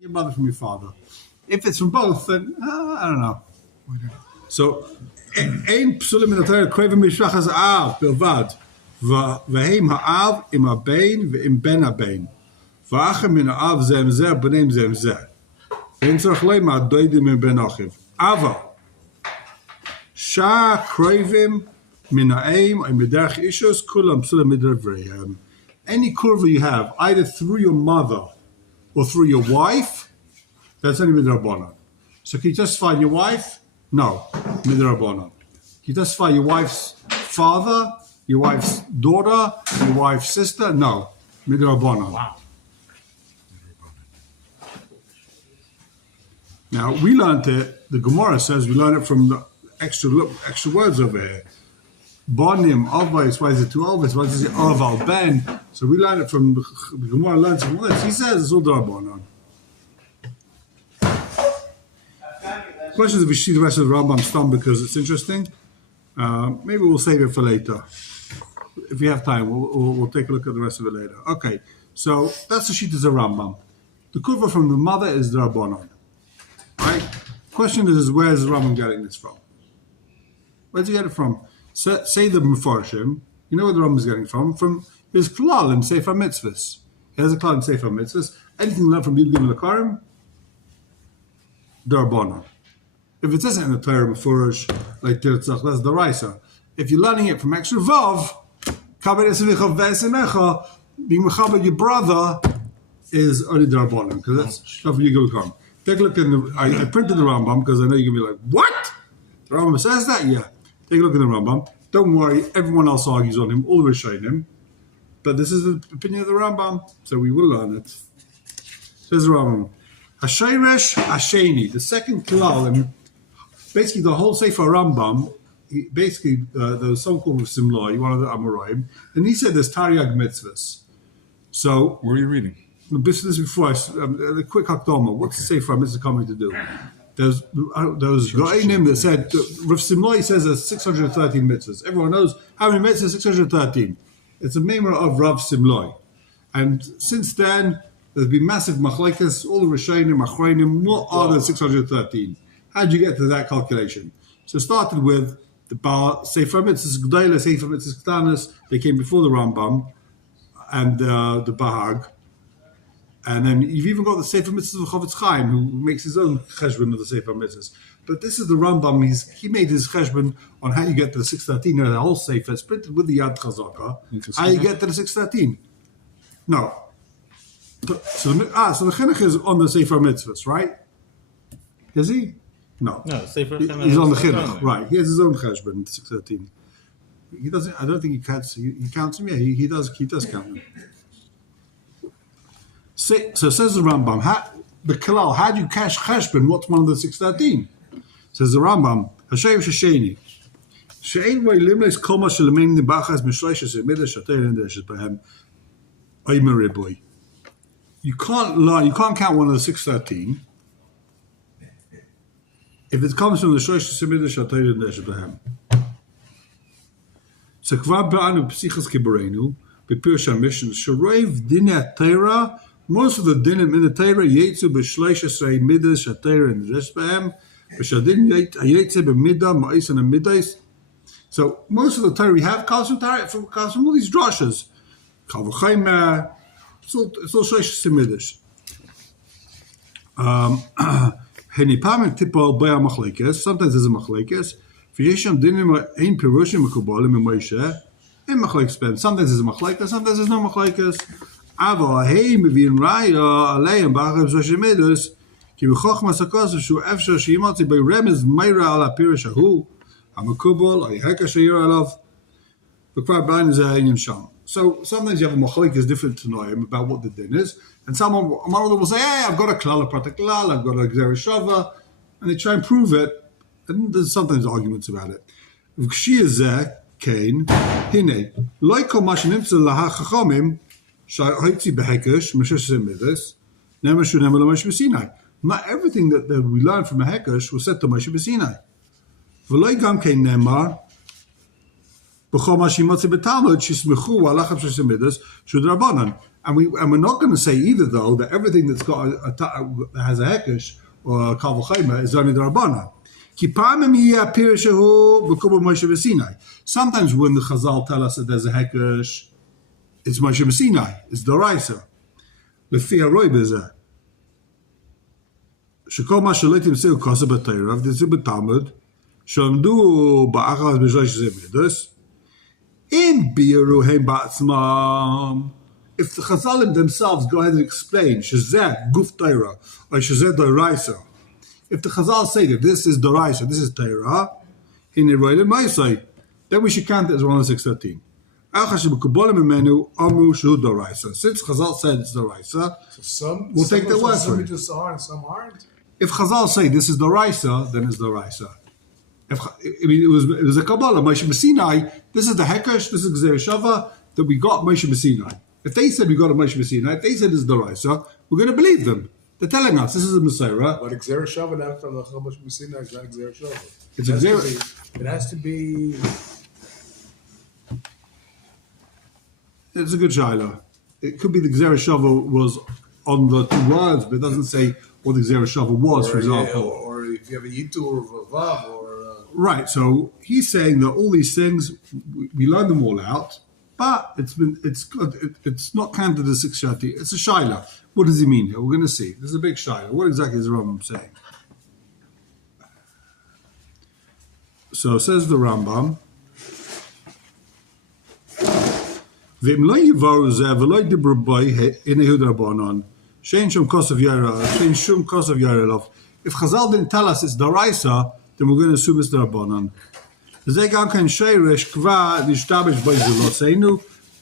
your mother from your father. If it's from both, then I don't know. So, ein psulim in the Torah krevim mishpachas av bilvad, v'heim ha'av im habein v'im ben habein, v'achem min ha'av zem zeh b'neim zem zeh. Ein tzarech leima doidim min ben achiv. Ava, sha krevim min ha'eim im b'derech ishus kulam psulim midravreihem. Any kurva you have, either through your mother or through your wife, that's only midrabanan. So can you testify your wife? No, midrabanan. Can you testify your wife's father, your wife's daughter, your wife's sister? No, midrabanan. Wow. Now we learned it. The Gemara says we learned it from the extra words over here. Bonim, Avos, why is it two Avos? Why is it Aval Ben? So we learned it from the Gemara. Learns from this. He says it's all drabanan. Questions if we see the rest of the Rambam stum because it's interesting. Maybe we'll save it for later. If we have time, we'll take a look at the rest of it later. Okay, so that's the sheet of the Rambam. The kurva from the mother is the Rabbanon. Right? Question is where is the Rambam getting this from? Where does he get it from? Say the Mefarshim. You know where the Rambam is getting from? From his klal in Sefer Mitzvahs. He has a klal in Sefer Mitzvahs. Anything learned from Yudgim Lakarim? Darbanan. If it isn't in the Torah Mefurish, like Tirtzach, that's the Raisa. If you're learning it from extra Vav, being Mechabed your brother is only Darbanan, because that's stuff you go come. Take a look in the. I printed the Rambam because I know you're going to be like, what? The Rambam says that? Yeah. Take a look at the Rambam. Don't worry, everyone else argues on him, all the Rishonim. But this is the opinion of the Rambam, so we will learn it. Says the Rambam. Hashayresh Hasheni, the second klal, basically the whole Sefer Rambam, basically the so-called Simloi, one of the Amoraim, and he said there's Tariag mitzvahs. So, where are you reading? This is before the quick Hakdama. What's the Sefer mitzvah coming to do? There's Go'inim that said, Rav Simloi says there's 613 mitzvahs. Everyone knows how many mitzvahs? 613. It's a member of Rav Simloi. And since then, there's been massive machlekes, all the Rishonim, Achreinim, what are the 613? How did you get to that calculation? So it started with the Bar, Sefer Mitzvahs G'dayla, Sefer Mitzvahs K'tanas, they came before the Rambam, and the Bahag. And then you've even got the Sefer Mitzvahs of Chavetz Chaim, who makes his own cheshbon of the Sefer Mitzvahs. But this is the Rambam, he made his cheshbon on how you get to the 613, and the whole Sefer is printed with the Yad Chazaka. How you get to the 613? No. So the chinuch is on the Sefer Mitzvahs, right? Is he? No. No, Sefer He's on the chinuch, right? He has his own cheshbon, 613. He doesn't. I don't think he counts. He counts them. Yeah, he does. He does count them. So says the Rambam. The Kalal. How do you cash cheshbon? What's one of the 613? Says the Rambam. Hashem Shasheni. She'ein way limles kol ma shelemein nibachas mishleishes emidah shater indeshes behem. Aymer boy. You can't lie. You can't count one of the 613 if it comes from the shleishes emidah shater indeshes behem. So kvar be'anu psichas kibarenu bepir shamishin sharev dinah Torah. Most of the dinim in the Torah yetzu b'shleishes emidah shater indeshes behem. B'shadin yetzu b'midah ma'is and midais. So most of the Torah we have comes from all these drashas. Kavachayim. It's all shleishes emidah. Henipamim tipo b'ya machlekes. Sometimes there's a machlekes. V'yesham dinim ein pirushim mekubalim in Moshe. Ein machlekes ben. Sometimes there's a machlekes. Sometimes there's no machlekes. Ava hey mevin raya aleim b'achav shleishes emidah. Ki b'chochma sakos shu efshar sheyimotzi b'remez meira ala pirush hahu hamakubal ayheka sheyir alav. B'kvar b'ayin is a sham. So sometimes you have a machlekes different to Noam about what the din is, and one of them will say, "Hey, I've got a klal, a pratak klal, I've got a gzera shava," and they try and prove it, and there's sometimes arguments about it. V'kshiyazeh kain hine loikol mashenimtza laha chachamim sha'hoitzi behekesh m'shesh midas nemashu nemel Moshe b'Sinai. Not everything that we learned from a hekesh was said to Moshe b'Sinai. V'loy gam kain nemar And we're not going to say either, though, that everything that's got that has a hekesh or a kal v'chomer is only the Rabbanan. Sometimes when the Chazal tell us that there's a hekesh, it's Moshe B'Sinai, it's Doraisa. Lefi haroy bezeh. Shekol ma shelitim seu kosa b'Torah, v'titzu b'Talmud, shalomdu ba'achas b'shlosh zeh in biru heim ba'atzmam. If the Chazalim themselves go ahead and explain Shazeh Guf Torah or Shazeh Doraisa, if the Chazal say that this is Doraisa, this is Torah, in Iroilim Maisai, then we should count it as 106:13. Since Chazal said it's Doraisa, so we'll take the word for it. Just are and some aren't. If Chazal say this is Doraisa, then it's Doraisa. If it was a Kabbalah, Moshe B'Sinai, this is the Hekesh, this is Gzei Shava that we got Moshe B'Sinai. If they said we got a Moshe B'Sinai, if they said it's Doraisa, we're going to believe them. They're telling us this is a Messiah. But Gzei Shava, after the Moshe B'Sinai, is not Gzei Shava. It's a Gzei. It has to be. It's a good shaila. It could be the Gzei Shava was on the two words, but it doesn't say what the Gzei Shava was, for example. Or if you have a Yitur or a Vav or. Right, so he's saying that all these things we learn them all out, but it's not counted as 630. It's a shaila. What does he mean here? We're going to see. This is a big shaila. What exactly is the Rambam saying? So says the Rambam. If Chazal didn't tell us it's Daraisa, then we're going to assume it's the Rabbanan.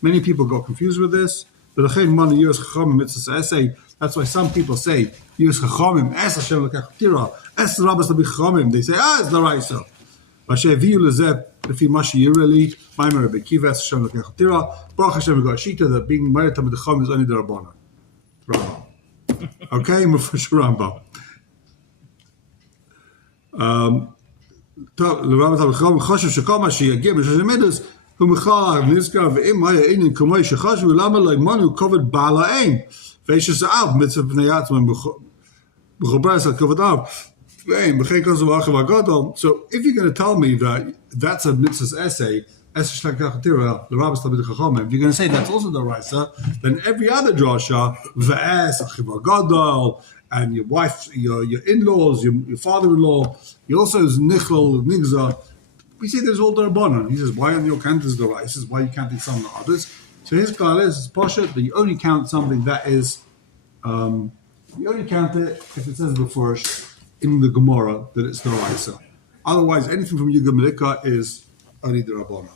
Many people got confused with this. That's why some people say, they say, it's the Raisa. Baruch Hashem, we got a shita that being married to the Chacham is only the Rabbanan. Okay, Mufresh Rambam. Because it So if you're going to tell me that that's a mitzvah's essay, if you're going to say that's also the Raisa, then every other drasha, and your wife, your in-laws, your father-in-law, he also is nichel, nigza. We say there's all the Rabbanan. He says, why on your count is the right? He says, why you counting some of the others? So his klal is poshet that you only count something that is, you only count it if it says before in the Gemara that it's the Raisa. Otherwise, anything from Yugam Melika is only the Rabbanan.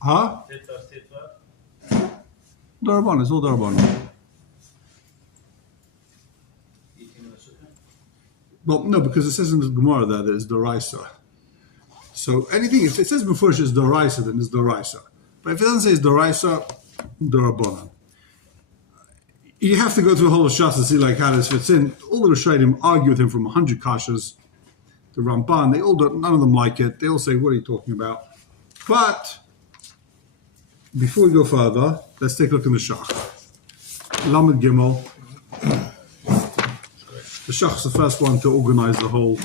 Huh? The Rabbanan, it's all the Rabbanan. Well, no, because it says in the Gemara that it's Doraisa. So anything, if it says before it's Doraisa, then it's Doraisa. But if it doesn't say it's Doraisa, Dorabbanan. You have to go through the whole Shas to see like how this fits in. All the Rishonim argue with him from 100 kashas. The Ramban, they all don't, none of them like it. They all say, what are you talking about? But before we go further, let's take a look in the Shach. Lamed Gimel. The Shach is the first one to organize the whole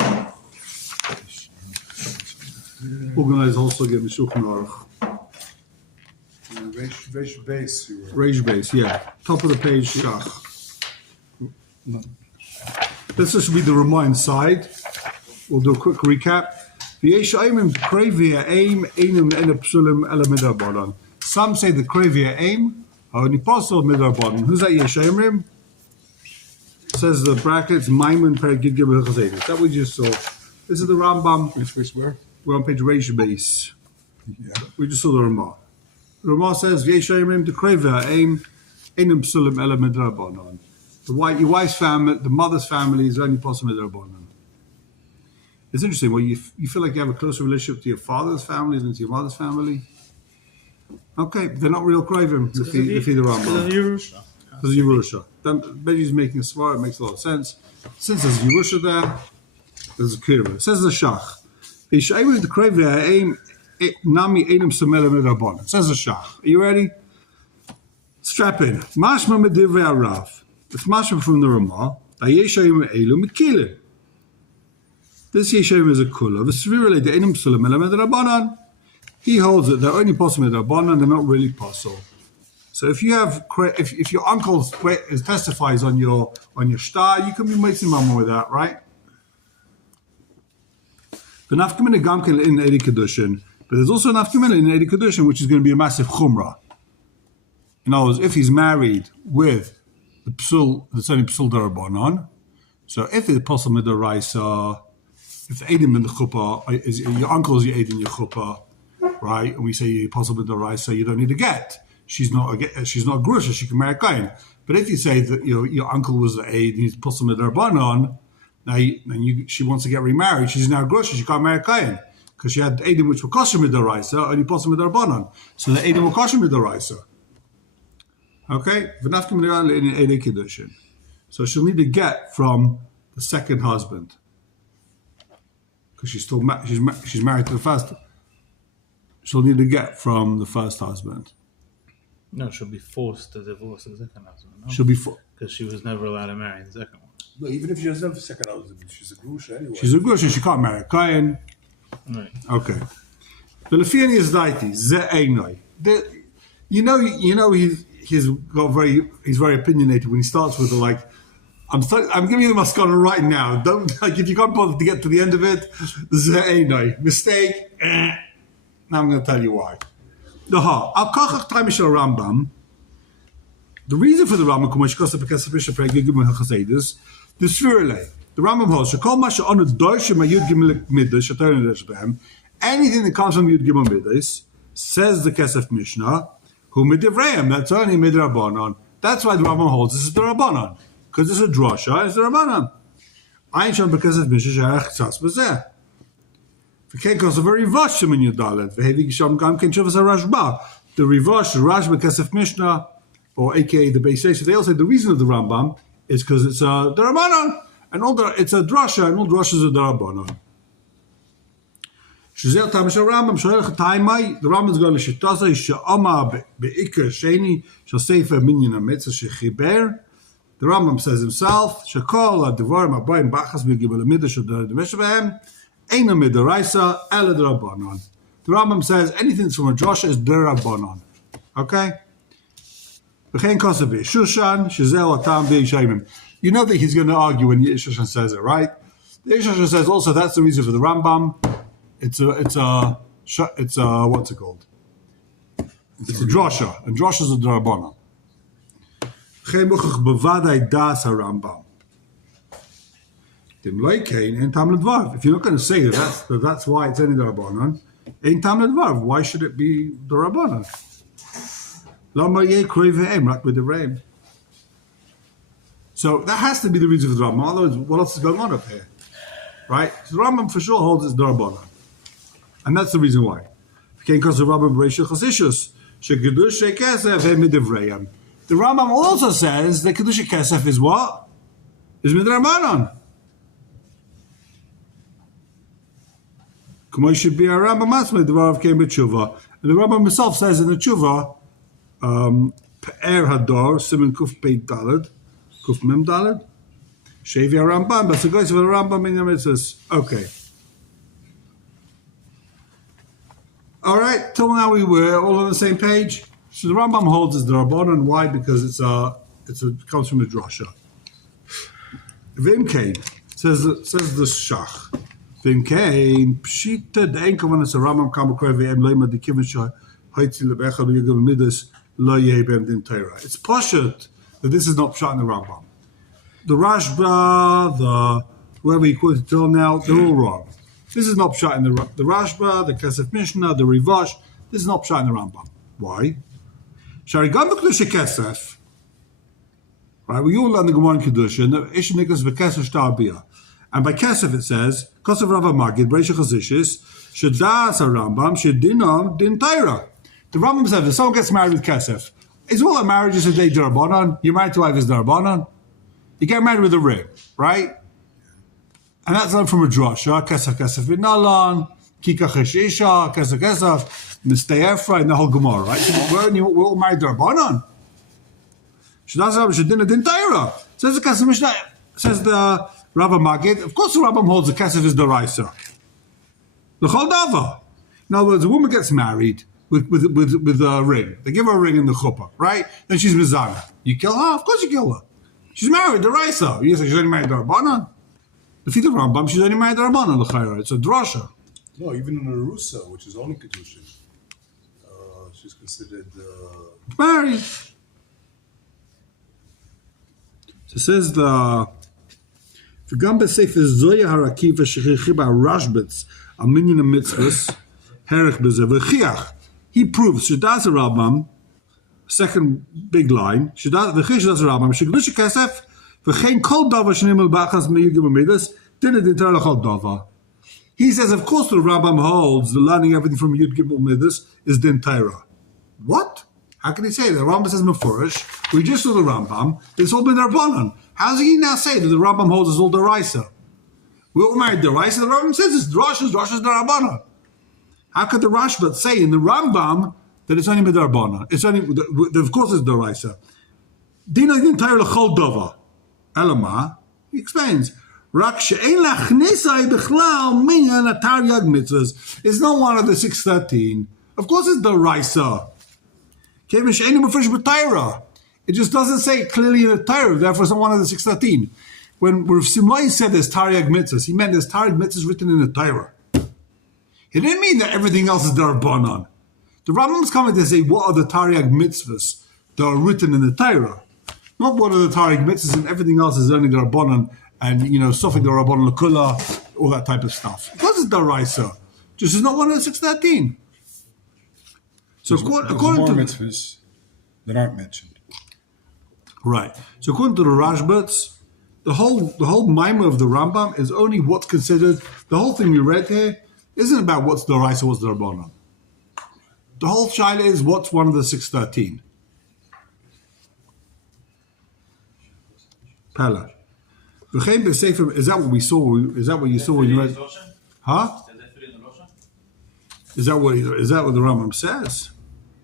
sugya in Shulchan Aruch. Reish base, yeah. Top of the page, Shach. This should be the Rama side. We'll do a quick recap. Some say the Krevia aim are only possible midarbanan. Who's that Yeshayimrim? Says the brackets Maimon Perigid Gimel Chazedek. That we just saw. This is the Rambam. Which where? We're on page Reish base. Yeah. We just saw the Rama. The Rama says Yeshayimrim the Krevia aim Einem Psulim Ela Midarbanan. Your wife's family, the mother's family is only possible midarbanan. It's interesting. Well, you feel like you have a closer relationship to your father's family than to your mother's family. Okay, but they're not real Krevim. If the Rambam. There's Yerusha. Then Benji's making a svar. It makes a lot of sense. Since there's Yerusha there, there's a Kirva. It says the Shach. Nami Einem Samela Midrabanan. Says the Shach. Are you ready? Strap in. Mashma Medivrei Arav. It's Mashma from the Ramah. Yeshayim Elu Mikilin. This Yeshayim is a kula. V'svirele de Einem Samela Midrabanan. He holds that they're only possible Midrabanan, they're not really possible. So if you have, if your uncle testifies on your shtar, you can be making mama with that, right? The nafkamina gamkel in Edi Kedushin, but there's also an nafkamina in Edi Kedushin, which is going to be a massive chumrah. In other words, if he's married with the psul, it's only psul darabanan. So if it's possible midaraisa, if the edim in the chuppah, your uncle is your edim in your chuppah, right? And we say possible midaraisa, you don't need a get. She's not a grusha, she can marry a kain. But if you say that your uncle was the aid and he's possible midarabanan, she wants to get remarried, she's now a grusha, she can't marry a kain. Because she had edim which were kosher midaraisa, only possible midarabanan. So the edim were kosher midaraisa. Okay? So she'll need to get from the second husband. Because she's still she's married to the first. She'll need to get from the first husband. No, she'll be forced to divorce the second husband. No? She'll be because she was never allowed to marry the second one. No, even if she doesn't have a second husband, she's a grusha anyway. She's a grusha, she can't marry a kain. Right. Okay. The Lefiani is daiti, ze einoi. He's very opinionated when he starts with I'm giving you the maskana right now. Don't if you can't bother to get to the end of it, ze einoi. Mistake. Now I'm going to tell you why. The reason for the Rambam, the Svirele, the Rambam holds, anything that comes from Yud Gimel Midas, says the Kesef Mishnah, who Midivrayim, that's only Midrabanan. That's why the Rambam holds this is the Rabbanan, because it's a drasha, it's the Rabbanan. Ein shon bekesef Mishnah she'arech tzas b'zeh. The Rivash, Rashba, Kesef Mishnah, or aka the Beis Yosef, they all say the reason of the Rambam is because it's a Darabanan, and it's a drasha, and all drashas are Darabanan. Shazel Tamish Rambam, Shalech Taimai, the Rambam is going to Shitasa, Sha'ama Be'ikr Sheni, Shasefa Minyan Ametza Shechiber. The Rambam says himself, Shakol, Advar, Mabayim, Bachas, Begibel, Midash, Meshabahem. The Rambam says anything that's from a drasha is derabanan. Okay? You know that he's going to argue when Shushan says it, right? The Shushan says also that's the reason for the Rambam. It's a what's it called? It's a drasha, and drashas are derabanan. If you're not going to say that's why it's only the Rabbanan, ein tam ledvar. Why should it be the Rabbanan? So that has to be the reason for the Rambam. Otherwise, what else is going on up here? Right? So the Rambam for sure holds it's the Rabbanan. And that's the reason why. The Rambam also says that Kedusha Kesef is what? Is Midrabanan. Should be a Rambam Masmeh, the Rav came with Tshuva. And the Rambam himself says in the Tshuva, Pe'er Hador, Simen Kuf Peit Daled, Kuf Mem Daled, Shevi Rambam, but the guys of the Rambam in the says, okay. All right, till now we were all on the same page. So the Rambam holds as the Rabbanan. Why? Because it comes from the drasha. Vim Kain says the Shach. Vim Kain pshita the enkel is a Rambam kamakrev ve'em leima the kivin shah haitzi lebecha v'yagav midas lo yehebem din Torah. It's pashut that this is not pshat in the Rambam. The Rashba, whoever he quoted till now, they're all wrong. This is not pshat in the Rashba, the Kesef Mishnah, the Rivash. This is not pshat in the Rambam. Why? Sharigam b'kedusha Kesef. Right, we all learn the Gemara in Kedusha, and the Ish Nikas v'Kesef Shtabiyah. And by Kesef it says, Kesef Rav Magid, Bereishah Chazishis, Shedas HaRambam, Shedinam Din Torah. The Rambam says, if someone gets married with Kesef, is all that marriage is a day Darabanan? You're married to wife is Darabanan? You get married with a ring, right? And that's learned from a drasha, Kesef Kesef B'Nalan, Kika Cheshisha, Kesef Kesef, Mistei Efra, and the whole Gemara, right? So we're all married to Rabbanon. Shadas Rabbi Shadina Din Taira. Says the Kesef Mishnah, says the Rabbi Magid. Of course, the Rambam holds the Kesef is the Raisa. The Chol Dava. In other words, a woman gets married with a ring. They give her a ring in the chuppah, right? Then she's mizana. You kill her? Of course you kill her. She's married to Raisa. You say she's only married to Rabbanon? If you the Rambam, she's only married to Rabbanon, l'chayra. It's a drasha. No, even in Arusa, which is only Kedushin, she's considered... married. So it says the... V'gam b'sefer zoya harakiva shechichiba rashbetz al minyan mitzvahs herech b'zeh v'chiach. He proves, Shedas Rambam, second big line, Shedas Rambam, Shegdusha Kesef, V'chein kol dava shenimel b'achas meyugim u'midas, dinah dintar l'chol dava. He says, of course the Rambam holds the learning everything from Yud Gimel Midas is Din Torah. What? How can he say that? The Rambam says Mefurish. We just saw the Rambam. It's all been Rabbanon. How does he now say that the Rambam holds is all Deraisa? We're all married Deraisa. The Rambam says it's Drashas Derabanan. How could the Rashba say in the Rambam that it's only Midarabana? It's only, of course, it's Deraisa. Dina Din Torah l'chol dava. Elama. He explains. Rak she'ein lachnisai b'chlal minyan atar yag mitzvahs. It's not one of the 613. Of course, it's Deraisa. Kevin she'ein mefresh b'Torah. It just doesn't say it clearly in the Torah. Therefore, it's not one of the 613. When Rav Simlai said there's Taryag mitzvahs, he meant there's Taryag mitzvahs written in the Torah. He didn't mean that everything else is Darabanan. The Rambam is coming to say what are the Taryag mitzvahs that are written in the Torah. Not what are the Taryag mitzvahs and everything else is only Darabanan and, Sofik Darabanan Lakula, all that type of stuff. Because it's Daraisa. Just is not one of the 613. So according to mitzvahs that aren't mentioned. Right. So according to the Rashbats, the whole Maimah of the Rambam is only what's considered, the whole thing we read here isn't about what's the Raisa, what's the Rabbanon. The whole shaila is what's one of the 613. Pella. Is that what we saw? Is that what you saw when you read? Huh? Is that what the Rambam says?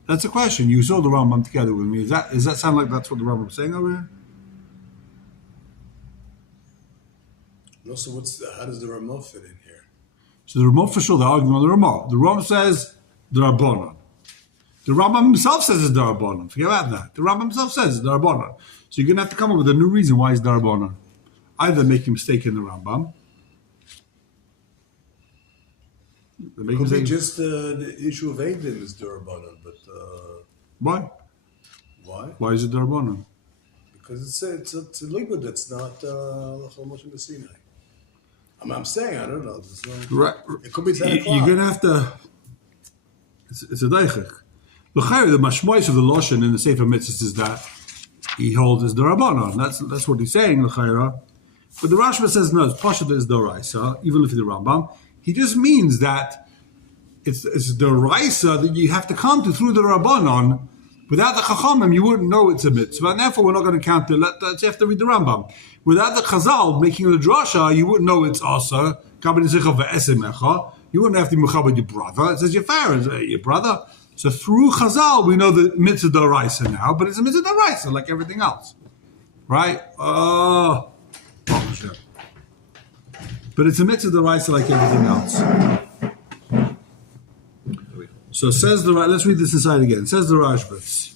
That's a question. You saw the Rambam together with me. Does that sound like that's what the Rambam's saying over here? No, so how does the Ramah fit in here? So the Ramah, for sure, they're arguing on the Ramah. The Ramah says the Rabbanon. The Rambam himself says it's the Rabbanon. Forget about that. The Rambam himself says it's the Rabbanon. So you're going to have to come up with a new reason why it's the Rabbanon. Either make a mistake in the Rambam. Could be just the issue of Eidim is the Rabbanon, but... Why? Why? Why is it the Rabbanon? Because it's a liquid that's not Lachol Moshe Sinai. I'm saying, I don't know. Right. It could be 10 o'clock. You're going to have to... It's a daichik. The mashmois of the Loshen in the Sefer Mitzvahs is that he holds as the Rabbanon. That's what he's saying, l'chayra. But the Rashba says, no, it's Pashat is the Raisa, even if it's the Rambam. He just means that it's the Raisa that you have to come to through the Rabbanon. Without the Chachamim, you wouldn't know it's a mitzvah, and therefore we're not going to count it. You have to read the Rambam. Without the Chazal making the drasha, you wouldn't know it's also. You wouldn't have to mechaber your brother. It says your father, your brother. So through Chazal, we know the mitzvah d'oraisa now, but it's a mitzvah d'oraisa like everything else, right? But it's a mitzvah d'oraisa like everything else. So says let's read this inside again. Says the Rashbats.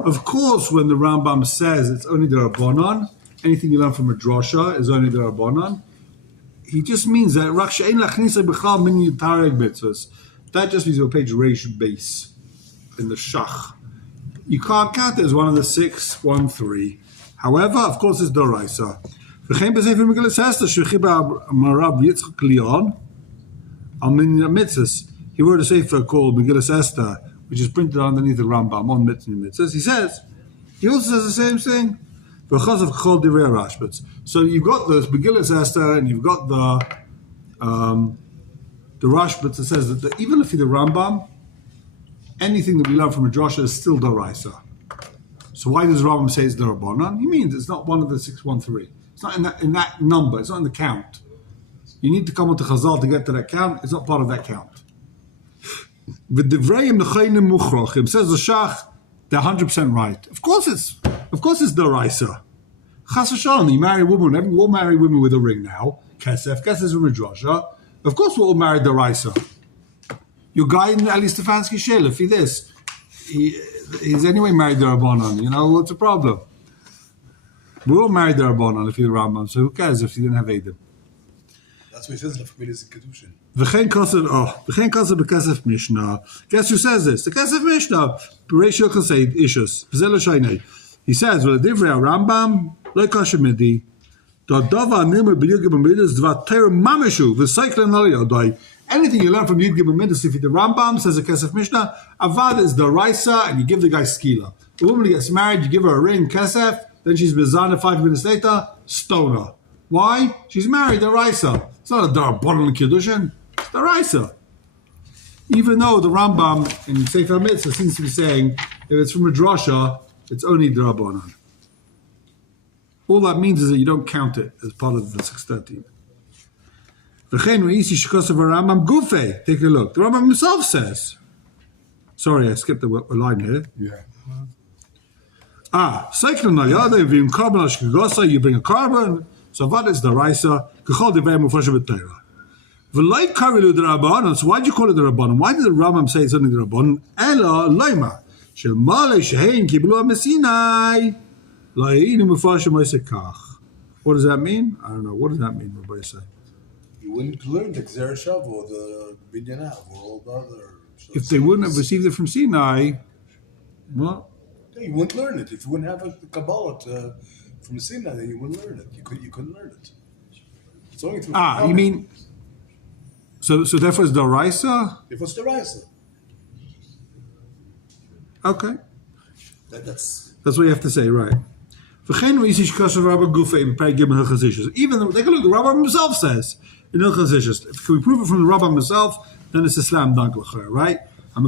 Of course, when the Rambam says it's only the Rabbanon, anything you learn from a drasha is only the Rabbanon, he just means that that just means your page Reish base in the Shach. You can't count it as one of the 613. However, of course, it's Doraisa. He wrote a sefer called Megillas Esther, which is printed underneath the Rambam on mitzvahs. He says, he also says the same thing. So you've got the Megillas Esther, and you've got the Rashbats that says that even if you're the Rambam, anything that we learn from a drasha is still Doraisa. So why does Rambam say it's the Rabbanon? He means it's not one of the 613. It's not in that number. It's not in the count. You need to come with the Chazal to get to that count. It's not part of that count. V'divrayim nechayim muchrachim, says the Shach, they're 100% right. Of course it's deraisa. Chas v'shalom, you marry a woman, we'll marry women with a ring now. Kesef is a midrasha. Of course we'll all marry deraisa. Your guy in Ali Stefanski Shel, if he's anyway married the Rabbanon, what's the problem? We're all married the Rabbanon if you're the Rambam, so who cares if you didn't have Eidim? That's what he says in the families in Kedushin. V'chein kosev b'kesef Mishnah. Guess who says this? The Kesef Mishnah. Bereishio Chesed Ishus. V'zel Shainei. He says, "V'ledivrei Rambam lo kashem midi. Da'dava nilmer b'yugim b'midas dvar teir mamishu v'seiklen aliyodai." Anything you learn from Yud Gimel Midas, if the Rambam says a Kesef Mishnah, Avad is the Raisa, and you give the guy skila. The woman who gets married, you give her a ring, Kesef, then she's Bezana 5 minutes later, stone her. Why? She's married, the Raisa. It's not a Darabon Kiddushin, it's the Raisa. Even though the Rambam in Sefer Mitzvah seems to be saying, if it's from a drasha, it's only Darabonan. All that means is that you don't count it as part of the 613. Take a look. The Rambam himself says. Sorry, I skipped a line here. Yeah. You bring a carbon. So what is the Raisa? So why do you call it the Rabbanon? Why did the Rambam say it's only the Rabbanon? Ela loima. What does that mean? I don't know. What does that mean, Rabbi say? You wouldn't learn the Gzer Shav or the Binyanah or all the other. If they wouldn't have received it from Sinai, well, you wouldn't learn it. If you wouldn't have a Kabbalah from Sinai, then you wouldn't learn it. You couldn't learn it. It's only through you mean so therefore it's Daraisa? If it's the Raisa. Okay. That's what you have to say, right? Even though, take a look, the Rambam himself says in Hilchos. If we prove it from the Rambam himself, then it's a slam dunk, right? The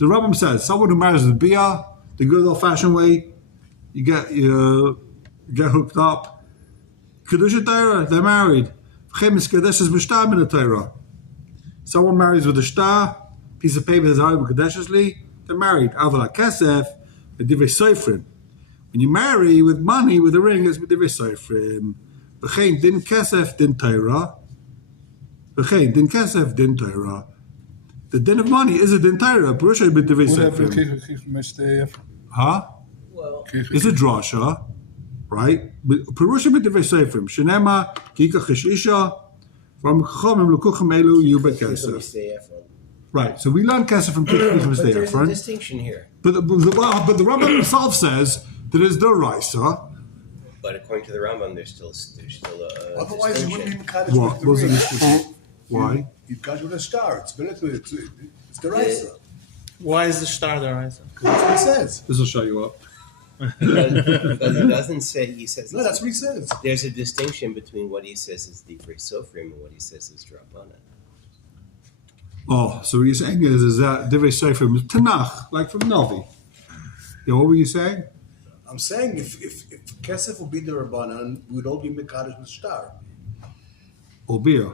Rambam says someone who marries with Bia, the good old-fashioned way, you get hooked up. Kedusha Torah, they're married. Someone marries with a shtar, piece of paper that's out with Kadeshusli, they're married. Avala Kesef, the Divrei Seifrim. When you marry with money, with a ring, it's with Divrei Seifrim. V'chein din Kesef din Torah. V'chein din Kesef din Torah. The din of money is a din Torah. Purusha b'Divrei Seifrim. Huh? Well, it's a drasha, right? Purusha b'Divrei Seifrim. Shenema kikach isha. From Chachamim l'kuchem elu yubet Kesef. Right, so we learn Kesef from Kikach but there's a distinction here. But the Rambam himself says that it's the Raisa. But according to the Rambam, there's still a otherwise you wouldn't even cut it What? with the ring. Why? You cut with a star. It's the Raisa. Why is the star the Raisa? That's what he says. This will shut you up. But he doesn't say, he says... No, that's what he says. There's a distinction between what he says is Divrei Sofrim and what he says is Rabbanan. Oh, so what you're saying is that Divrei Seifrim is Tanakh, like from Novi. Yeah, what were you saying? I'm saying if Kesef would be the Rabbanan, we would all be Mekadosh with star. Or Bia.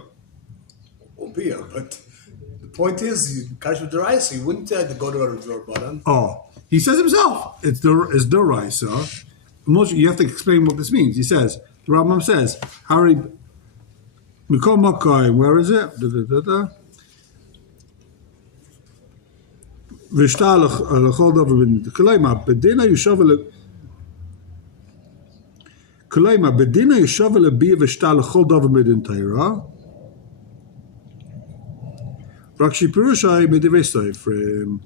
Or Bia, but the point is, you Mekadosh with the Raisa, you wouldn't have to go to the Rabbanan. Oh, he says himself, it's the Raisa. You have to explain what this means. He says, the Rambam says, Hari Mikol Makai, where is it? V'shtar l'chol davar b'din. K'leima, b'dina yishava l'bia v'shtar l'chol davar b'din Torah. Rakshi Pirushai Medivrei Seifrim.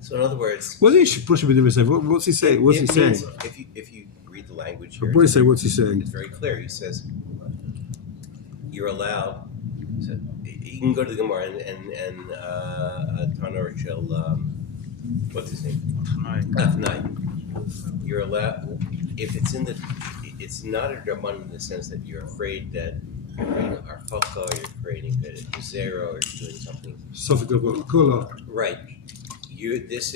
So in other words... What is he pushing Medivrei Seifrim? What's he saying? What's he saying? If you read the language here... What what's he saying? It's very clear. He says, you're allowed... So you can go to the Gemara and Tana Rachel, what's his name? Tonight. You're allowed, if it's in the, it's not a Rabbanan in the sense that you're afraid that you're creating Archaka, you're creating a Zera, or you're doing something. Right. It's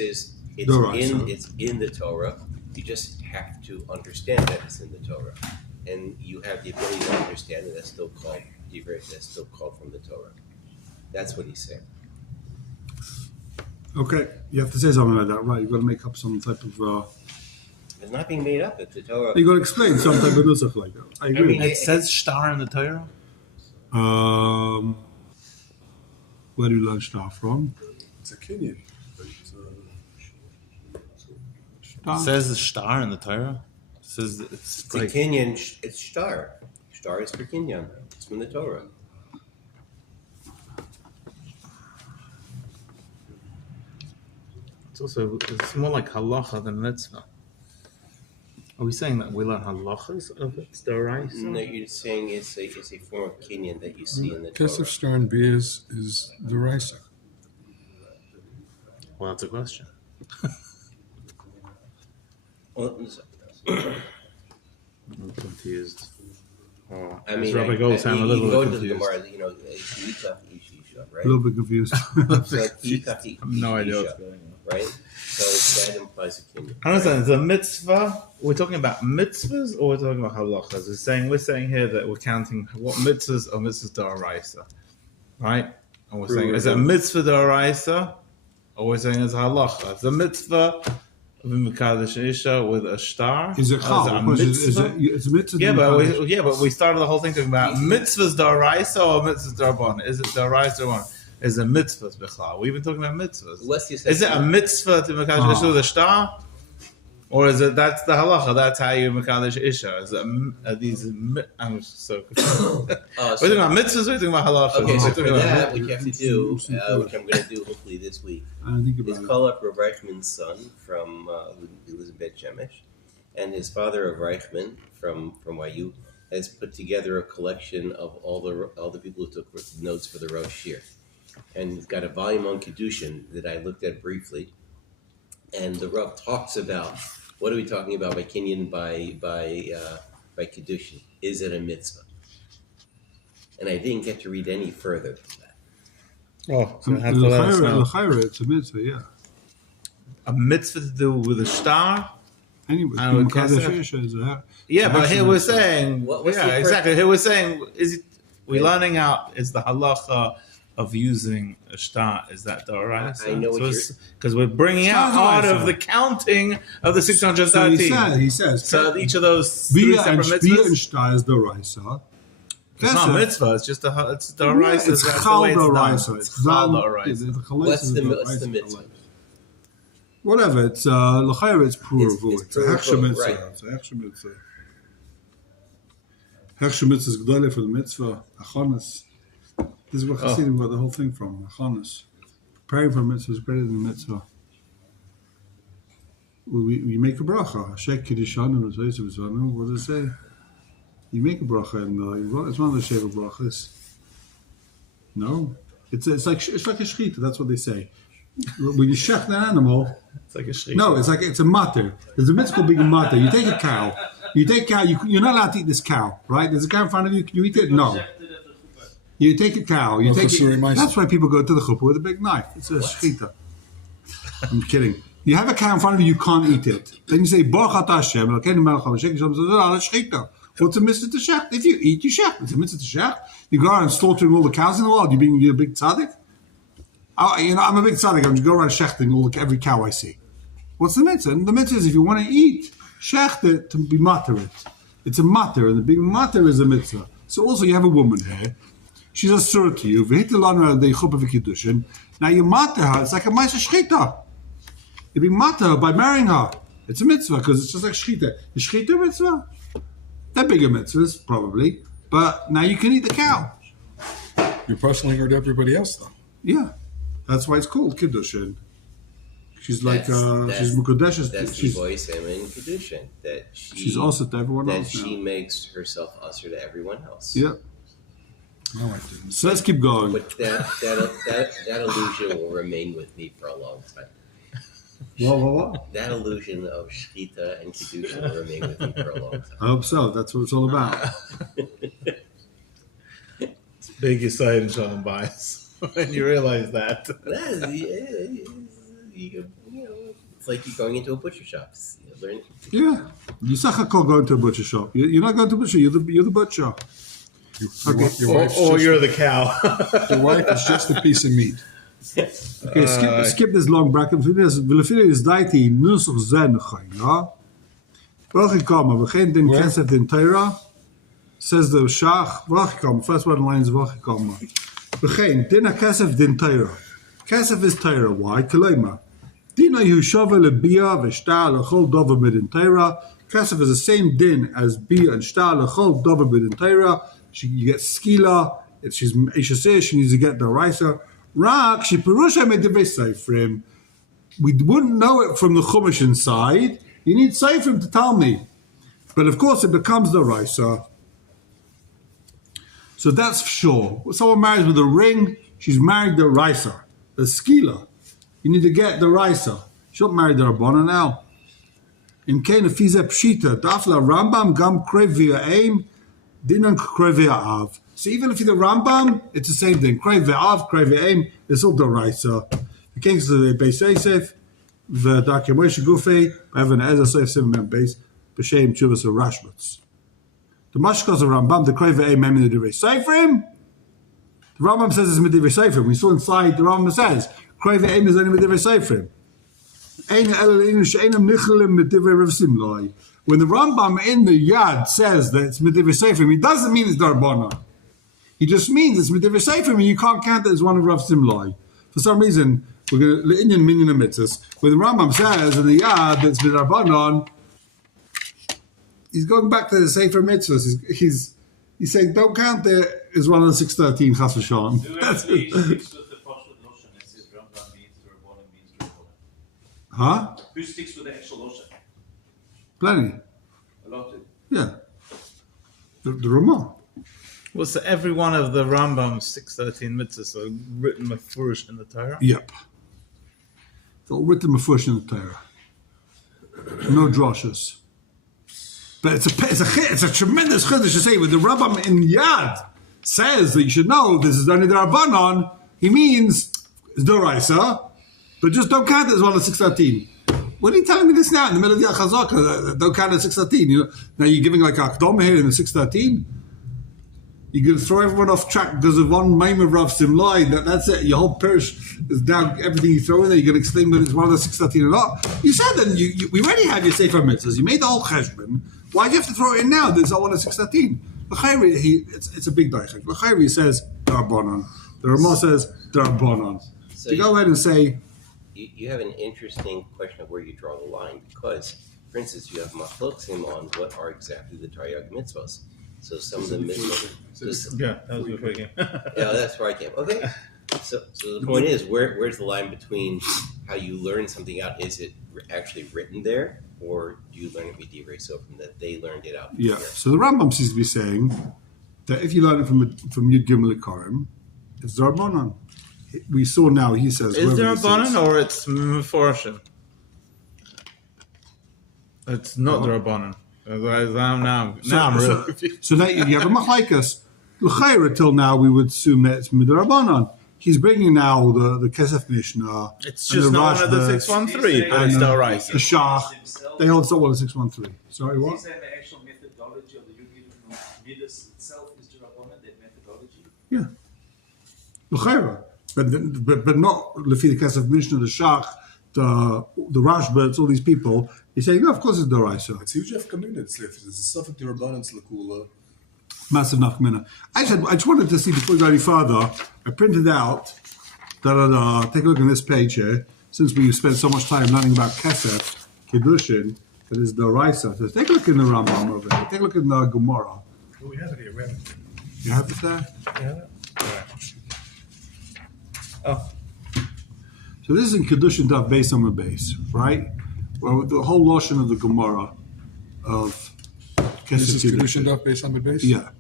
in the Torah. You just have to understand that it's in the Torah. and you have the ability to understand it, that's still called from the Torah. That's what he's saying. Okay, you have to say something like that, right? You've got to make up some type of. It's not being made up. It's the Torah. You got to explain some type of nusach like that. I agree. mean, It says star in the Torah. Where do you learn star from? It's a Kenyan. It says star in the Torah. It says it's It's a like Kenyan. It's shtar. Shtar is for Kenyan. It's from the Torah. it's more like halacha than mitzvah. Are we saying that we learn halachas of its deraisa? No, you're saying it's a form of Kenyan that you see in the Torah. Kesef Star and Bia is the Raisa. Well, that's a question. Well, I'm confused. Oh, I mean, Rabbi Goldstein, a you little go bit to the confused. Gemara, Yikach Isha, A right? little bit confused. So Yikach No idea Isha, what's going on. right? So that implies a Kenyan. I understand. The mitzvah. We're talking about mitzvahs, or we're talking about halachas. We're saying here that we're counting what mitzvahs are mitzvahs daraisa, right? And we're saying is it a mitzvah daraisa, or we're saying it's a halacha? It's a mitzvah of Mekadesh Isha with a star. Is it chal? It's a mitzvah. Yeah, but we started the whole thing talking about mitzvahs daraisa or mitzvahs darabon. Is it daraisa or is it mitzvahs b'chlal? We've been talking about mitzvahs. Is it a mitzvah to Mekadesh Isha with a star? Or is it that's the halacha? That's how you Mekadesh Isha. Is it I'm so confused. We're talking about mitzvahs. We're talking about halacha. Okay, so for that, what you have to do, which I'm going to do hopefully this week, is call up Rav Reichman's son from who lives in Bet Shemesh, and his father of Reichman from YU has put together a collection of all the people who took notes for the Rosh Shir, and he's got a volume on Kedushin that I looked at briefly. And the Rav talks about what are we talking about by Kenyan by Kedushin? Is it a mitzvah? And I didn't get to read any further than that. Oh, so have to let us know. L'chaira, it's a mitzvah, yeah. A mitzvah to do with a star. Anyway, And Mekadesh Isha is a. Yeah, but here we're mitzvah. saying, What's the exactly. Here we're saying, we're learning out is the halacha of using a star. Is that daraisa? I know what because we're bringing out of the counting of the 613. So he says. So each of those three Bia and separate Bia and mitzvahs. Shtar is daraisa. It's not a mitzvah. It's just it's daraisa. It's That's chal the way it's done. daraisa. It's chal daraisa. What's the mitzvah? Whatever. It's l'chaira. It's puravu. It's It's a hechsher puravu, mitzvah. right. It's a hechsher mitzvah. Hechsher mitzvah is gdoleh for the mitzvah. Achonis. This is what Hasidim got the whole thing from. Achonis. Preparing for a mitzvah is greater than the mitzvah. We make a bracha. Shek kiddishanu. What does it say? You make a bracha and it's one of the sheva brachas. No, it's like a shechita. That's what they say. When you shech an animal, It's like a shechita. no, it's a matter. There's a mitzvah called being a matter. You take a cow. You're not allowed to eat this cow, right? There's a cow in front of you. Can you eat it? No. You take a cow. You take it. That's why people go to the chuppah with a big knife. It's a shechita. I'm kidding. You have a cow in front of you. You can't eat it. Then you say Baruch Atah Hashem. Shechita. What's a mitzvah to shech? If you eat, you shech. It's a mitzvah to shech. You go around slaughtering all the cows in the world. You're a big tzaddik. I'm a big tzaddik. I'm just go around shechting every cow I see. What's the mitzvah? And the mitzvah is if you want to eat, shecht it to be matter it. It's a matter, and the big matter is a mitzvah. So also you have a woman here. She's a surah to you. Now you matter her. It's like a ma'aseh shechita. You be matter her by marrying her. It's a mitzvah because it's just like shechita. Is shechita a mitzvah? They're bigger mitzvahs, probably. But now you can eat the cow. You're personally hurt everybody else, though. Yeah. That's why it's called Kiddushin. She's like, That's she's Mukadesh. That's the voice in Kedushin. That she's also to everyone that else she now. makes herself usher to everyone else. Yeah. No, I didn't. So let's keep going. But that illusion will remain with me for a long time. What? That illusion of shechita and kedusha will remain with me for a long time. I hope so. That's what it's all about. It's big aside in Shalom bias when you realize that. It's like you're going into a butcher shop. Learn. Yeah. You going to a butcher shop. You're not going to a butcher. You're the butcher. You're the cow. Your wife is just a piece of meat. Okay, skip this long bracket. We vinden is daiti nusach zen chayna. Vachikama, we geen din kesef din Torah. Says the Shach. Vachikama. First one line is vachikama. We geen din kesef din Torah. Kesef is Torah. Why? Kalema. Dina Yushava lebia v'shta lechol dover midin Torah. Kesef is the same din as bia and shta lechol dover midin Torah. You get skila. If she's Isha she needs to get the raisa. Rak she perusha medivrei seifrim. We wouldn't know it from the Chumash inside. You need seifrim to tell me. But of course, it becomes the raisa. So that's for sure. Someone marries with a ring, she's married the raisa, the skila. You need to get the raisa. She don't marry the Rabbana now. In Kena Fize Pshita, Dafla Rambam Gam Krevia Aim, Dinan Krevia Av. So even if you're the Rambam, it's the same thing. Krevia Av, Krevia Aim, it's all the raisa. The kings of the Beis Yosef, the Darkei Moshe Gufei, Evan Ezra Seif Simon Beis, B'Shem Chuvas or Rashbats. The Mashkas of Rambam, the Krevia Aim, Emin the Divrei Seifrim. The Rambam says it's Midivrei Seifrim. We saw inside the Rambam says, Krevia Aim is only Midivrei Seifrim. When the Rambam in the Yad says that it's Midivrei Seifrim, it doesn't mean it's Darbana. He just means it's Midivrei Seifrim, and you can't count it as one of Rav Simlai. For some reason, we're going to Inyan Minyan Mitzvahs. When the Rambam says in the Yad that it's Midarbanon, he's going back to the Sefer Mitzvahs. He's saying don't count it as one of the 613 Chas v'Shalom. Huh? Who sticks with the actual Losha? Plenty. A lot. Yeah. The Ramah. Well, so every one of the Rambam's 613 mitzvahs are written mafurish in the Torah? Yep. It's all written mafurish in the Torah. No droshes. But it's a tremendous chiddush to say when the Rambam in Yad says that you should know this is only the Rabbanon, he means it's Doraisa, but just don't count it as one of 613. What are you telling me this now in the middle of the Chazaka? Don't count it as 613. Now you're giving like Akdom here in the 613? You're going to throw everyone off track because of one meme of Rav Simlai. That's it. Your whole parish is down. Everything you throw in there, you're going to explain whether it's one of the 613 or not. You said that we already have your Sefer Mitzvahs. You made the whole cheshbon. Why do you have to throw it in now? There's not one of 613. It's a big daichek. L'chayri says Darbanon. The Ramah says Darbanon. So to go ahead and say, you have an interesting question of where you draw the line because, for instance, you have machlokim on what are exactly the Taryag mitzvahs. So some of the mitzvahs. Yeah, that was before you came. Yeah, that's where I came. Okay. So the point is, where's the line between how you learn something out? Is it actually written there, or do you learn it with Divrei Sofrim that they learned it out? Yeah. So the Rambam seems to be saying that if you learn it from Yud Gimel Karim, it's Darbanon. We saw now. He says, is there a Rabbanon or it's Meforshim? It's not the Rabbanon. Now I'm really confused. So now you have a machlaikas. L'chayra till now we would assume that it's midrabanan. He's bringing now the Kesef Mishnah. It's just not one of the 613, but it's still right. The Shah. They hold so well as 613. Sorry, what? Is that the actual methodology of the Yud Midas itself is the Rabbanon, that methodology? Yeah. L'chayra. But not Lefi the Kesef Mishnah, the Shach, the Rashbats, all these people. He's saying, no, of course it's Doraisa. It's huge Afkamina. It's a Suffolk Rabbanon's Lakula. Massive Nafkamina. I just wanted to see before we go any further. I printed out, take a look on this page here, since we spent so much time learning about Kesef, Kiddushin, that is Doraisa. So take a look in the Rambam over there. Take a look in the Gemara. Oh, we have it here. We have it. You have it there? Yeah. Oh. So this is in Kiddushin Daf Beis on the base, right? Well, the whole lotion of the Gemara of Kesef This is Kiddushin. Kedushin Daf based on the base? Yeah.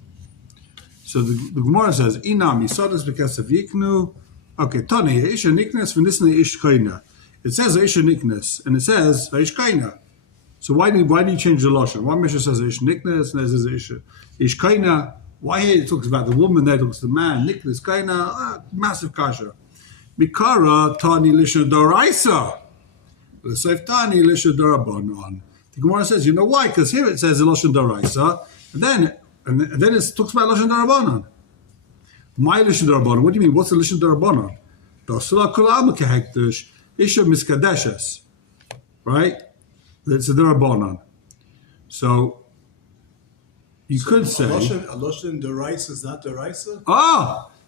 So the Gemara says, Inam Yisodas B'Kesef Yiknu. Okay, Tani, Isha Niknes V'Nisne Ish Kaina. It says Isha Niknes, and it says Ish Kaina. So why do you change the lotion? One Mishnah says Ish Niknes, and it says Ish Kaina. Why here it talks about the woman, there it talks the man, Niknes Kaina, massive kasha. Mikara Tani Lisha Doraisa. The Seif Tani Lisha Dorabanon. The Gemara says, you know why? Because here it says Lashon Daraisa, and then it talks about Lashon Darabanan. My Lashon Darabanan. What do you mean? What's the Lashon Darabanan? Dasula Kulama Kehektish Isha Miskadeshes. Right? That's a Darabanan. So you could say Lashon Daraisa is not Daraisa?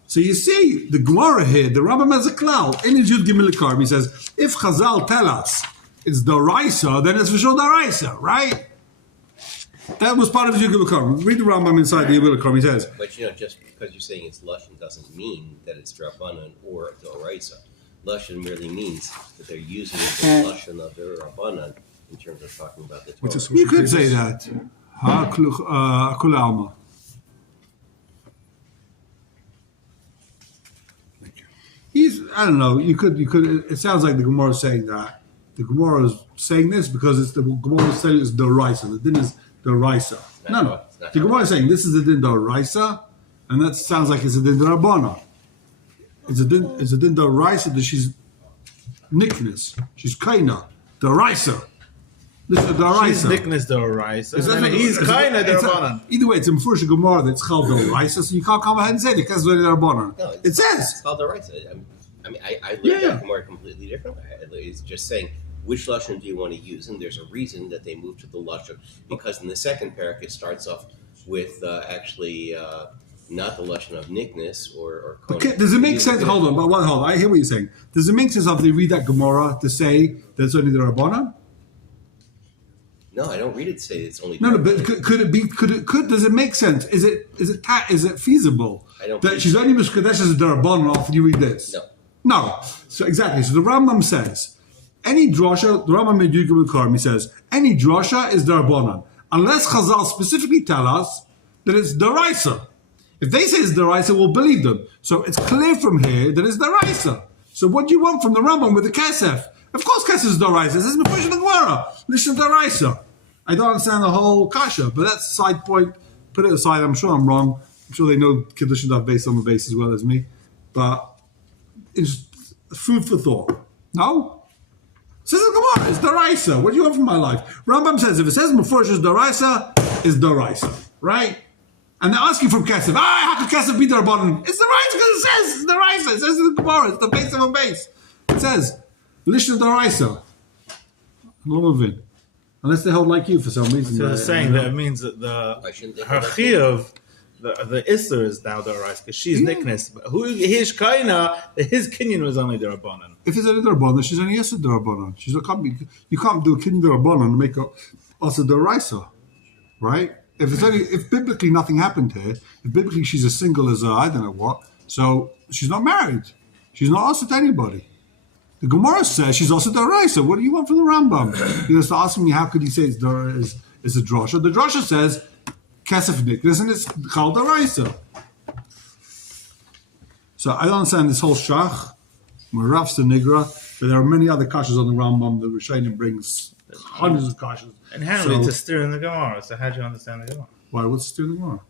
So you see, the Gemara here, the Rambam has a cloud. In his Yud Gimel Karm, he says, if Chazal tell us it's Daraisa, then it's for sure Daraisa, right? That was part of his Yud Gimel Karm. Read the Rambam inside the Yud Gimel Karm, he says. But just because you're saying it's Lashon doesn't mean that it's Drabanan or Daraisa. Lashon merely means that they're using the Lashon of the Rabbanan in terms of talking about the Torah. You could say that. Kula Alma. I don't know. You could. It sounds like the Gemara is saying that. The Gemara is saying this because it's the Gemara is saying it's the Raisa. The din is the Raisa. No. The Gemara is saying this is the din the Raisa, and that sounds like it's a din the Rabbana. It's a din the Raisa that she's nickness. She's kaina the Raisa. This is the Raisa. She's nickness the Raisa. He's kaina the Rabbanan. Either way, it's a Mefurish Gemara that's called the Raisa, so you can't come ahead and say it because it's the Rabbanan. No, it says it's called the Raisa. I look at Gemara completely different. It's just saying which lashon do you want to use, and there's a reason that they moved to the lashon because in the second parak it starts off with actually not the lashon of nickness or. Okay, does it make sense? Hold on. I hear what you're saying. Does it make sense if they read that Gemara to say that it's only the Rabbanan? No, I don't read it to say it's only. No, but could it be? Does it make sense? Is it feasible that she's only Mishkadesh as a Darabanan after you read this? No. So exactly. So the Rambam says any drasha. The Rambam in Yud Gimel Karm, he says any drasha is Darabanan unless Chazal specifically tell us that it's Daraisa. If they say it's Daraisa, we'll believe them. So it's clear from here that it's Daraisa. So what do you want from the Rambam with the Kesef? Of course, Kesef is Daraisa. This is Mefurish in the Gemara. Listen to Daraisa. I don't understand the whole kasha, but that's a side point. Put it aside. I'm sure I'm wrong. I'm sure they know Kiddush and Daf based on the base as well as me. But it's food for thought. No? Says the Gemara, it's Daraisa. What do you want from my life? Rambam says if it says Mefurish is Daraisa, it's Daraisa. Right? And they're asking from Kesef. How could Kesef be Darabanan? It's Daraisa because it says it's Daraisa. It says in the Gemara. It's the base of a base. It says Lishna Daraisa. Lomavin. Unless they hold like you for some reason. So they're saying that it means that her chiyuv, the Isser is now the Raisa because she's nickness. But his kaina, his kinyan was only the Rabbanan. If it's only the Rabbanan, she's only Isser the Rabbanan. You can't do a kinyan the Rabbanan and make her also the Raisa, right? If biblically nothing happened here, if biblically she's as single as I don't know what, so she's not married. She's not also to anybody. The Gemara says she's also Daraisa. What do you want from the Rambam? You're just asking me how could he say it's a drasha? The drasha says Kesef Nicholas and it's called Daraisa. So I don't understand this whole shach, Marafs the Nigra, but there are many other kashas on the Rambam. The Rishonim brings hundreds of kashas. And how it's a steer in the Gemara. So how do you understand the Gemara? Why? What's the steer in the Gemara?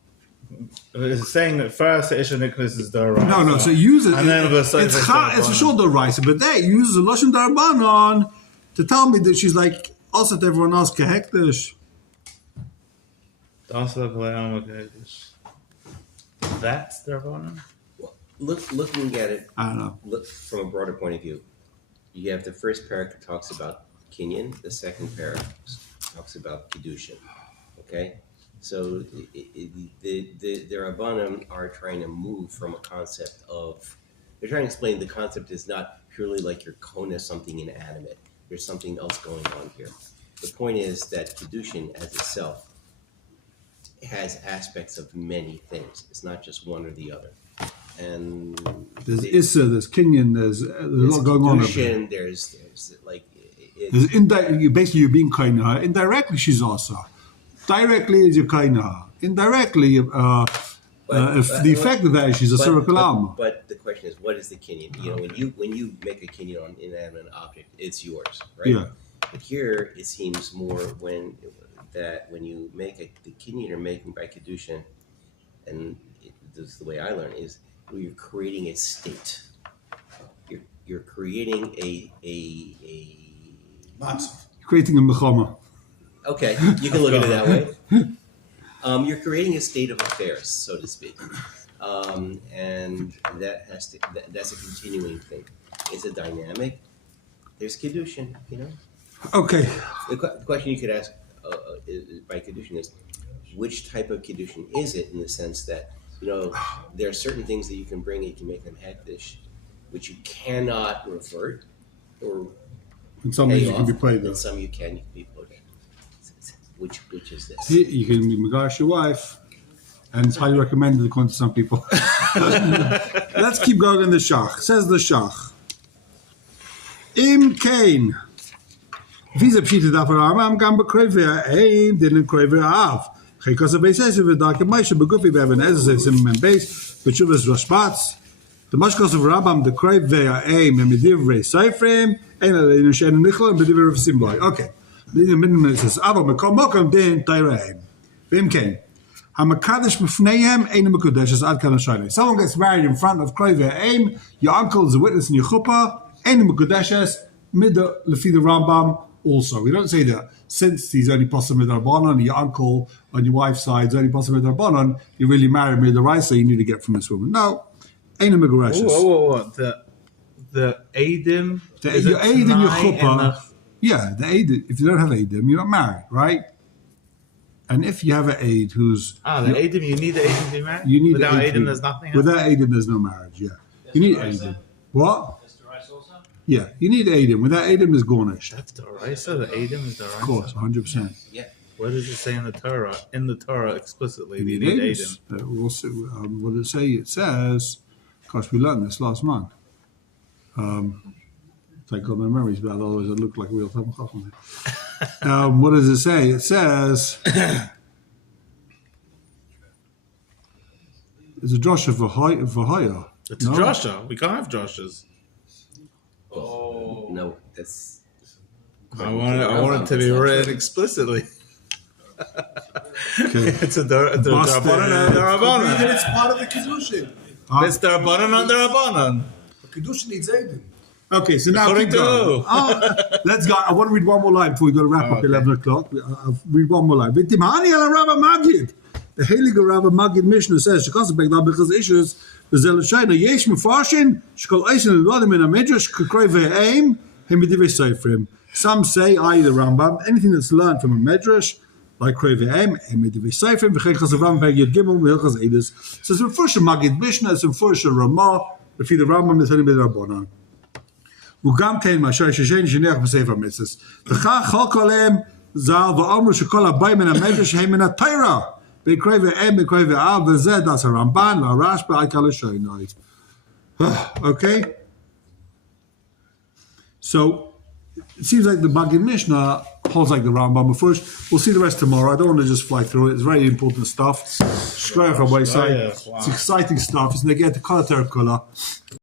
It's saying that first Isha Nicholas is the Raisa. No. So use it. And then it's for sure the Raisa, but there it uses a Lashon Darabanan to tell me that she's like also to everyone else kehektish. That's Darabanan. Well, looking at it, I don't know. Look from a broader point of view. You have the first parak talks about Kinyan. The second parak talks about Kiddushin. Okay. So the Rabbanim are trying to move from a concept of, they're trying to explain the concept is not purely like you're kona something inanimate. There's something else going on here. The point is that Kiddushin as itself has aspects of many things. It's not just one or the other. And there's Issa, there's Kinyan, there's a lot going on. There's like basically you're being kind to her. Indirectly, she's also. Directly is your kaina. Indirectly, if the effect of that is she's a circle alma. But the question is, what is the kinyan? You know, when you make a kinyan on an inanimate object, it's yours, right? Yeah. But here it seems more when you make the kinyan you're making by kedushin, and this is the way I learn is where you're creating a state. You're creating a matzah. Creating a mechama. Okay, you can look at it that way. You're creating a state of affairs, so to speak, and that's a continuing thing. It's a dynamic. There's kiddushin, Okay. The question you could ask by kiddushin is, which type of kiddushin is it? In the sense that there are certain things that you can bring, you can make them hektish, which you cannot revert or And some pay you can be off, paid though. and some you can be paid. Which is this? You can be Magash your wife, and it's highly recommended according to some people. Let's keep going in the Shach. Says the Shach. Im Kain. Visa Pshita Dafarama, Gam Bekrevia, Aim, didn't Krevia Av. Because of basis of the Dark Maisha Begufi Bevan Ezes and base, which was Rashbats. The Mashkos of Rabam, the Krevia Aim, and Mediv Ray Saiframe, and a Shan Nichel, and Mediv of Symbol. Okay. The minimum says, Ava Makom Din Tyraim. Im Kain. Hamakadish Mufnehem, Ain Makudesh, as Ad Kanashai. Someone gets married in front of Krevia Aim, your uncle is a witness in your chuppah, Ain Makudeshes, Mid Lefi the Rambam. Also, we don't say that since he's only possible with Rabbanon, your uncle on your wife's side is only possible with Rabbanon, you really married with the Raisa, you need to get from this woman. No, ain't a Megareshes. Whoa. The Adim, your Adim, your chuppah. Yeah, the Adim. If you don't have Adim, you're not married, right? And if you have an Aid who's the Adim, you need the Adim to be married. You need without Adim, there's nothing. Without Adim, there's no marriage. Yeah, you need Adim. What? Yeah, you need Adim. Without Adim, there's Gornish. That's the Raisa. The Adim is the Raisa. Of course, 100%. Yeah. What does it say in the Torah? In the Torah explicitly, you need Adim. We'll see, what does it say? It says, gosh, we learned this last month. Thank God my memory's bad, otherwise it looked like a real time. What does it say? It says, it's a Joshua Vahaya. It's a Joshua. We can't have Joshuas. Oh no, that's. I want it to be written explicitly. Okay. It's a Rabbanon and a Rabbanon. It's part of the Kiddushin. It's the Rabbanon and the Rabbanon. The Kiddushin needs Aiden. Okay, so now According keep to going. who? Let's go. I want to read one more line before we go to wrap up 11 o'clock. I'll read one more line. V'timhani ala Rabba Magid. The Heilige Rabba Magid Mishnah says, because issues, yesh mefarshin, shkol eisen l'odim in a midrash, k'kroi ve'eim, hem b'divrei seifrim. Some say, i.e. the Rambam, anything that's learned from a medrash, like kroi ve'eim, hem b'divrei seifrim, v'chein chasavam ve'yed gimel, v'hilchas edis. So it's a first Magid Mishnah, it's a first Ramah, if the Rambam is only b'Rabbanan. וגם כן, מאשר ששני שניח בספר המצווס. וכך חלק עליהם ז"ל ואמרו שכל הבאים מן המדרש הם מן התורה. בקרוי ואם, בקרוי ואב, וזה דעת הרמב"ן והרשב"א עד כל השינוי. Okay? So, it seems like the Magid Mishnah holds like the Rambam. But first, we'll see the rest tomorrow. I don't want to just fly through it. It's very important stuff. It's exciting stuff. It's going to get the color.